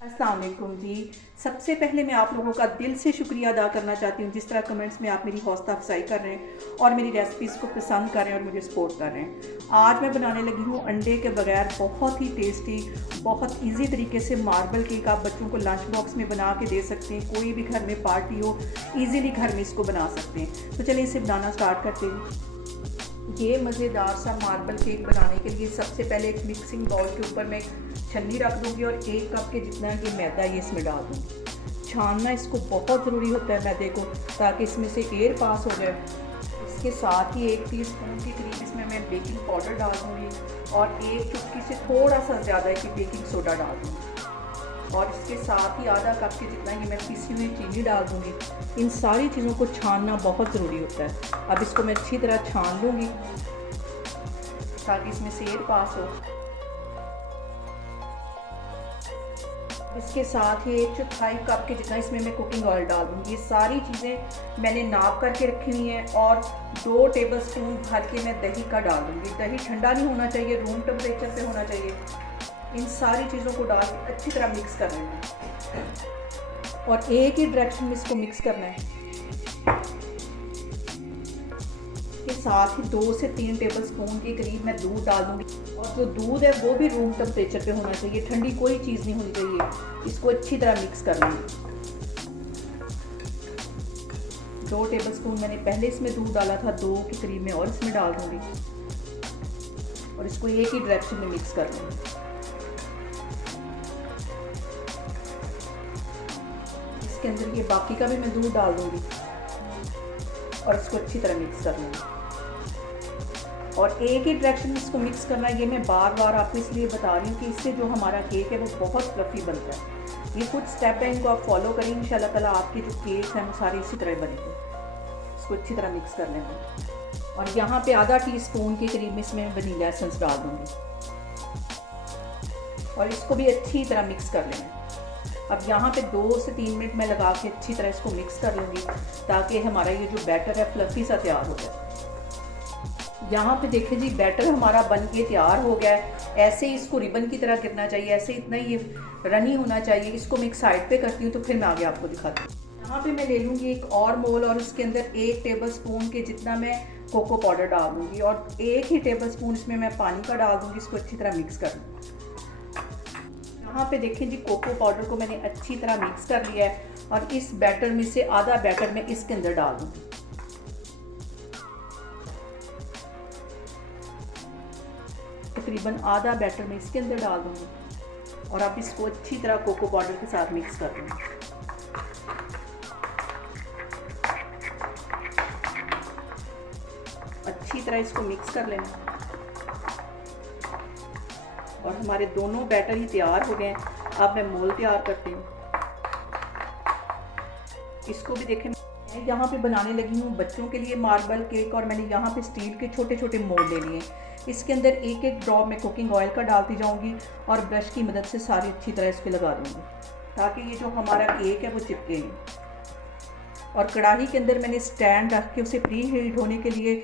अस्सलाम वालेकुम जी। सबसे पहले मैं आप लोगों का दिल से शुक्रिया अदा करना चाहती हूँ जिस तरह कमेंट्स में आप मेरी हौसला अफजाई कर रहे हैं और मेरी रेसिपीज़ को पसंद कर रहे हैं और मुझे सपोर्ट कर रहे हैं। आज मैं बनाने लगी हूँ अंडे के बगैर बहुत ही टेस्टी, बहुत इजी तरीके से मार्बल केक। आप बच्चों को लंच बॉक्स में बना के दे सकते हैं, कोई भी घर में पार्टी हो ईज़िली घर में इसको बना सकते हैं। तो चलिए इसे बनाना स्टार्ट करते हैं। ये मज़ेदार सा मार्बल केक बनाने के लिए सबसे पहले एक मिक्सिंग बाउल के ऊपर मैं छन्नी रख दूँगी और 1 कप के जितना ये मैदा ये इसमें डाल दूँगी। छानना इसको बहुत ज़रूरी होता है मैदे को, ताकि इसमें से एयर पास हो जाए। इसके साथ ही 1 टीस्पून के करीब इसमें मैं बेकिंग पाउडर डाल दूँगी और 1 चुटकी से थोड़ा सा ज़्यादा की बेकिंग सोडा डाल दूँगी और इसके साथ ही आधा कप के जितना ये मैं पिसी हुई चीनी डाल दूँगी। इन सारी चीज़ों को छानना बहुत ज़रूरी होता है। अब इसको मैं अच्छी तरह छान लूँगी ताकि इसमें से एयर पास हो। इसके साथ ही 1/4 कप के जितना इसमें मैं कुकिंग ऑयल डाल दूँगी। ये सारी चीज़ें मैंने नाप करके रखी हुई हैं और 2 टेबलस्पून भर के मैं दही का डाल दूँगी। दही ठंडा नहीं होना चाहिए, रूम टेम्परेचर पे होना चाहिए। इन सारी चीज़ों को डाल के अच्छी तरह मिक्स कर लेना है और एक ही डायरेक्शन में इसको मिक्स करना है। के साथ ही 2 से 3 टेबलस्पून के करीब मैं दूध डाल दूँगी और जो दूध है वो भी रूम टेम्परेचर पे होना चाहिए, ठंडी कोई चीज़ नहीं होनी चाहिए। इसको अच्छी तरह मिक्स कर लेंगे। 2 टेबलस्पून मैंने पहले इसमें दूध डाला था, 2 के करीब मैं और इसमें डाल दूँगी और इसको एक ही डायरेक्शन में मिक्स कर लेंगे। इसके अंदर ये बाकी का भी मैं दूध डाल दूँगी और इसको अच्छी तरह मिक्स कर लूँगी और एक ही डायरेक्शन में इसको मिक्स करना है। ये मैं बार बार आपको इसलिए बता रही हूँ कि इससे जो हमारा केक है वो बहुत फ्लफ़ी बनता है। ये कुछ स्टेप है, इनको आप फॉलो करें, इंशाल्लाह ताला आपके जो केक हैं वो सारे इसी तरह बनेंगे। इसको अच्छी तरह मिक्स कर लेंगे और यहाँ पे आधा टीस्पून के करीब इसमें वनीला एसेंस डाल दूँगी और इसको भी अच्छी तरह मिक्स कर लेंगे। अब यहाँ पे 2 से 3 मिनट मैं लगा के अच्छी तरह इसको मिक्स कर लूँगी ताकि हमारा ये जो बैटर है फ्लफ़ी सा तैयार हो जाए। यहाँ पे देखें जी, बैटर हमारा बन के तैयार हो गया है। ऐसे ही इसको रिबन की तरह गिरना चाहिए, ऐसे इतना ही ये रनी होना चाहिए। इसको मैं एक साइड पे करती हूँ तो फिर मैं आगे आपको दिखाती हूँ। यहाँ पे मैं ले लूँगी एक और मोल और उसके अंदर 1 टेबलस्पून के जितना मैं कोको पाउडर डाल दूँगी और 1 ही टेबलस्पून इसमें मैं पानी का डाल दूँगी। इसको अच्छी तरह मिक्स कर लूँगी। यहाँ पे देखें जी, कोको पाउडर को मैंने अच्छी तरह मिक्स कर लिया है और इस बैटर में से आधा बैटर मैं इसके अंदर डाल दूँगी। तकरीबन आधा बैटर मैं इसके अंदर डाल दूँगी और अब इसको अच्छी तरह कोको पाउडर के साथ मिक्स कर दूँगी। अच्छी तरह इसको मिक्स कर लेना और हमारे दोनों बैटर ही तैयार हो गए हैं। अब मैं मोल तैयार करती हूँ। इसको भी देखें, मैं यहाँ पे बनाने लगी हूँ बच्चों के लिए मार्बल केक और मैंने यहाँ पे स्टील के छोटे छोटे मोल ले लिए। इसके अंदर एक एक ड्रॉप मैं कुकिंग ऑयल का डालती जाऊँगी और ब्रश की मदद से सारी अच्छी तरह इस पर लगा दूँगी ताकि ये जो हमारा केक है वो चिपके नहीं। और कढ़ाई के अंदर मैंने स्टैंड रख के उसे प्री हीट होने के लिए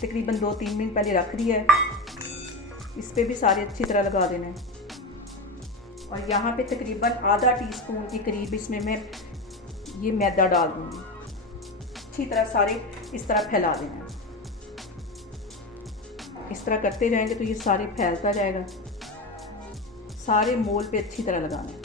तकरीबन 2-3 मिनट पहले रख दिया है। इस पर भी सारे अच्छी तरह लगा देना है और यहाँ पे तकरीबन आधा टीस्पून के करीब इसमें मैं ये मैदा डाल दूँगी। अच्छी तरह सारे इस तरह फैला देना है। इस तरह करते जाएंगे तो ये सारे फैलता जाएगा। सारे मोल पे अच्छी तरह लगाना है।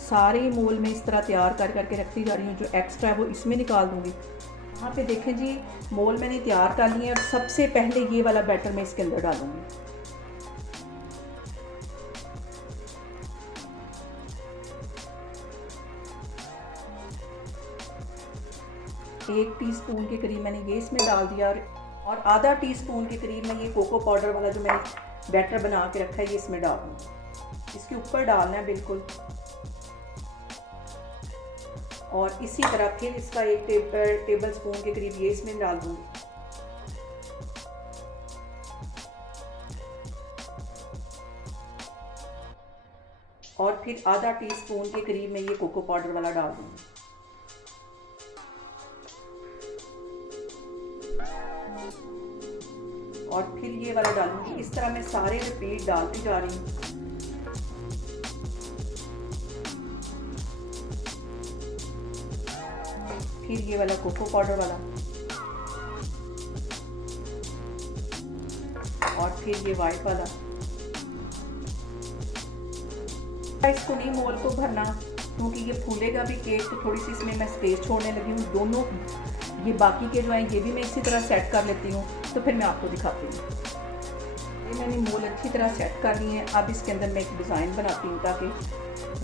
सारे मोल में इस तरह तैयार कर करके रखती जा रही हूँ। जो एक्स्ट्रा है वो इसमें निकाल दूँगी। यहाँ पे देखें जी, मोल मैंने तैयार कर लिए और सबसे पहले ये वाला बैटर मैं इसके अंदर डालूँगी। एक टीस्पून के करीब मैंने ये इसमें डाल दिया और आधा टीस्पून के करीब मैं ये कोको पाउडर वाला जो मैंने बैटर बना के रखा है ये इसमें डाल दूँगी। इसके ऊपर डालना है बिल्कुल और इसी तरह फिर इसका 1 टेबलस्पून के करीब ये इसमें डाल दूँगी और फिर आधा टीस्पून के करीब मैं ये कोको पाउडर वाला डाल दूँगी। और फिर ये वाला डालूंगी। इस तरह मैं सारे रिपीट डालती जा रही हूँ। फिर ये वाला कोको पाउडर वाला, और फिर ये वाइट वाला। इसको नहीं मोल को भरना क्योंकि ये फूलेगा भी केक, तो थोड़ी सी इसमें मैं स्पेस छोड़ने लगी हूँ। दोनों ये बाकी के जो हैं ये भी मैं इसी तरह सेट कर लेती हूँ, तो फिर मैं आपको दिखाती हूँ। ये मैंने मोल अच्छी तरह सेट कर ली है। अब इसके अंदर मैं एक डिज़ाइन बनाती हूँ ताकि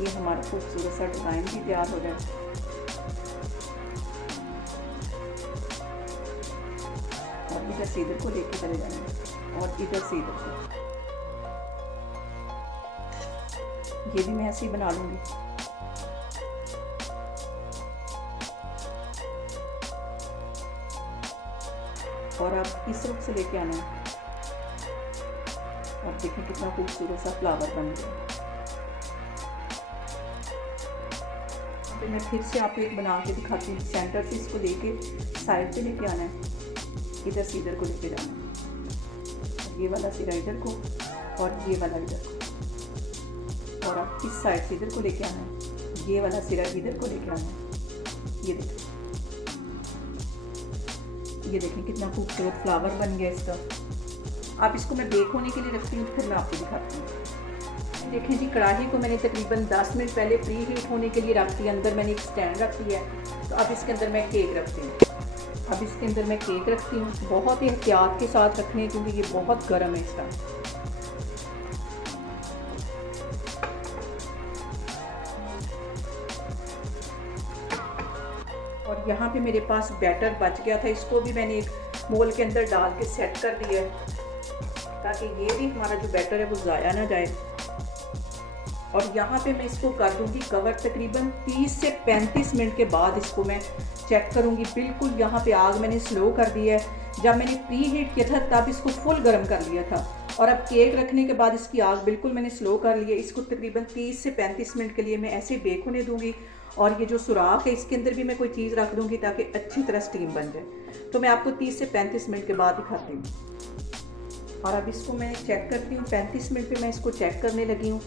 ये हमारा खूबसूरत सा डिज़ाइन भी तैयार हो जाए। और इधर से इधर को लेके चले जाएंगे और इधर से इधर को, ये भी मैं ऐसे ही बना लूँगी। और आप इस रुख से लेके आना है और देखें कितना खूबसूरत सा फ्लावर बन गया। तो मैं फिर से आपको एक बना के दिखाती हूँ। सेंटर से इसको लेके साइड पे लेके आना है, इधर से इधर को लेके जाना है। ये वाला सिरा इधर को और ये वाला इधर को, और आप इस साइड से इधर को लेके आना है। ये वाला सिरा इधर को लेके आना है। ये देखें, ये देखें कितना खूबसूरत फ्लावर बन गया इसका। अब इसको मैं बेक होने के लिए रखती हूँ, फिर मैं आपको दिखाती हूँ। देखें जी, कढ़ाई को मैंने तकरीबन 10 मिनट पहले प्री हीट होने के लिए रख दिया। अंदर मैंने एक स्टैंड रख दिया है, तो अब इसके अंदर मैं केक रखती हूँ। अब इसके अंदर मैं केक रखती हूँ। बहुत ही एहतियात के साथ रखनी है क्योंकि ये बहुत गर्म है इसका। और यहाँ पे मेरे पास बैटर बच गया था, इसको भी मैंने एक मोल के अंदर डाल के सेट कर दिया है ताकि ये भी हमारा जो बैटर है वो ज़ाया ना जाए। और यहाँ पे मैं इसको कर दूँगी कवर। तकरीबन 30 से 35 मिनट के बाद इसको मैं चेक करूँगी। बिल्कुल यहाँ पे आग मैंने स्लो कर दी है। जब मैंने प्री हीट किया था तब इसको फुल गर्म कर लिया था, और अब केक रखने के बाद इसकी आग बिल्कुल मैंने स्लो कर ली है। इसको तकरीबन 30 से 35 मिनट के लिए मैं ऐसे बेक होने दूँगी। और ये जो सुराख है इसके अंदर भी मैं कोई चीज़ रख दूँगी ताकि अच्छी तरह स्टीम बन जाए। तो मैं आपको 30 से 35 मिनट के बाद दिखाती हूँ। और अब इसको मैं चेक करती हूँ। 35 मिनट पे मैं इसको चेक करने लगी हूँ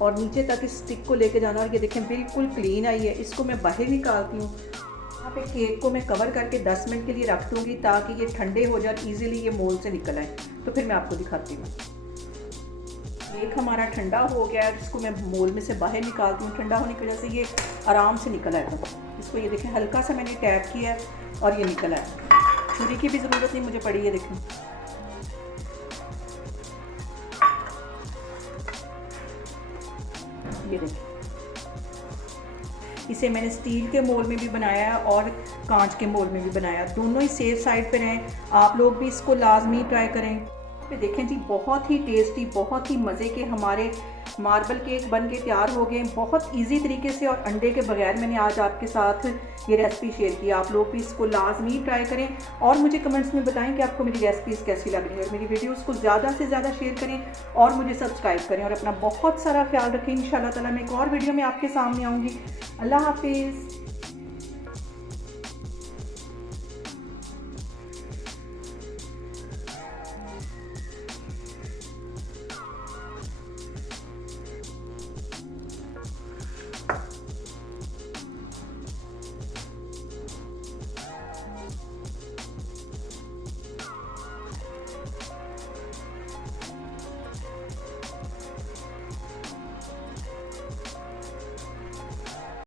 और नीचे तक इस स्टिक को लेके जाना। और ये देखें बिल्कुल क्लीन आई है। इसको मैं बाहर निकालती हूँ। यहाँ पे केक को मैं कवर करके 10 मिनट के लिए रख दूँगी ताकि ये ठंडे हो जाए, ईजिली ये मोल से निकल आए। तो फिर मैं आपको दिखाती हूँ। केक हमारा ठंडा हो गया है, इसको मैं मोल में से बाहर निकालती हूँ। ठंडा होने की वजह से ये आराम से निकल आएगा। इसको ये देखें हल्का सा मैंने टैप किया है और ये निकल आया। छुरी की भी ज़रूरत नहीं मुझे पड़ी है। देखें ये देखें, इसे मैंने स्टील के मोल में भी बनाया है और कांच के मोल में भी बनाया। दोनों ही सेफ साइड पे रहें। आप लोग भी इसको लाजमी ट्राई करें। पे देखें जी, बहुत ही टेस्टी, बहुत ही मज़े के हमारे मार्बल केक बन के तैयार हो गए। बहुत इजी तरीके से और अंडे के बगैर मैंने आज आपके साथ ये रेसिपी शेयर की। आप लोग भी इसको लाजमी ट्राई करें और मुझे कमेंट्स में बताएं कि आपको मेरी रेसिपीज़ कैसी लग रही है। मेरी वीडियोस को ज़्यादा से ज़्यादा शेयर करें और मुझे सब्सक्राइब करें और अपना बहुत सारा ख्याल रखें। इंशाल्लाह ताला मैं एक और वीडियो में आपके सामने आऊँगी। अल्लाह हाफिज़।